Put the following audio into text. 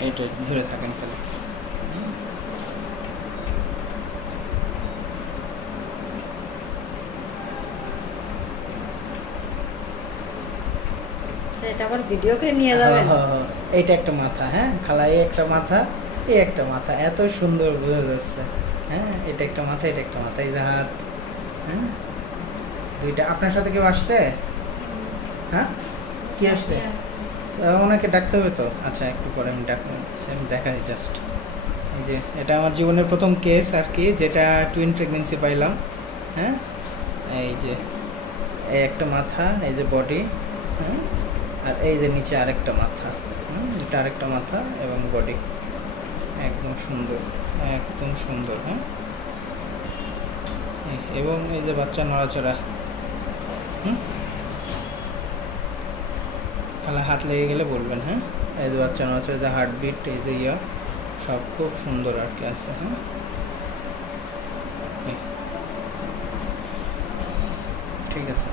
এইটা ধরে থাকেন খালি সেটা আবার ভিডিও করে নিয়ে হ্যাঁ, যাবেন? হ্যাঁ, হ্যাঁ। একটা মাথা হ্যাঁ? খালা এই একটা মাথা এই একটা মাথা। এত সুন্দর বোঝা যাচ্ছে হ্যাঁ? এটা একটা মাথা এটা একটা মাথা। এই যে হাত হ্যাঁ? দুইটা। আপনার সাথে কেউ আসছে? হ্যাঁ? কি আসছে? ওনাকে ডাকতে হবে তো? আচ্ছা একটু পরে আমি ডাক আমি দেখাই জাস্ট এই যে, এটা আমার জীবনের প্রথম কেস আর কি, যেটা টুইন প্রেগনেন্সি পাইলাম হ্যাঁ? এই যে, এই একটা মাথা, এই যে বডি হ্যাঁ? আর এই যে নিচে আরেকটা মাথা এটা আরেকটা মাথা এবং বডি একদম সুন্দর একদম সুন্দর হ্যাঁ? এবং এই যে বাচ্চা নড়াচড়া, হুম? তাহলে হাত লেগে গেলে বলবেন হ্যাঁ? এই যে বাচ্চা হচ্ছে যে হার্টবিট এই যে ইয়া, সব খুব সুন্দর আর কি আছে হ্যাঁ? ঠিক আছে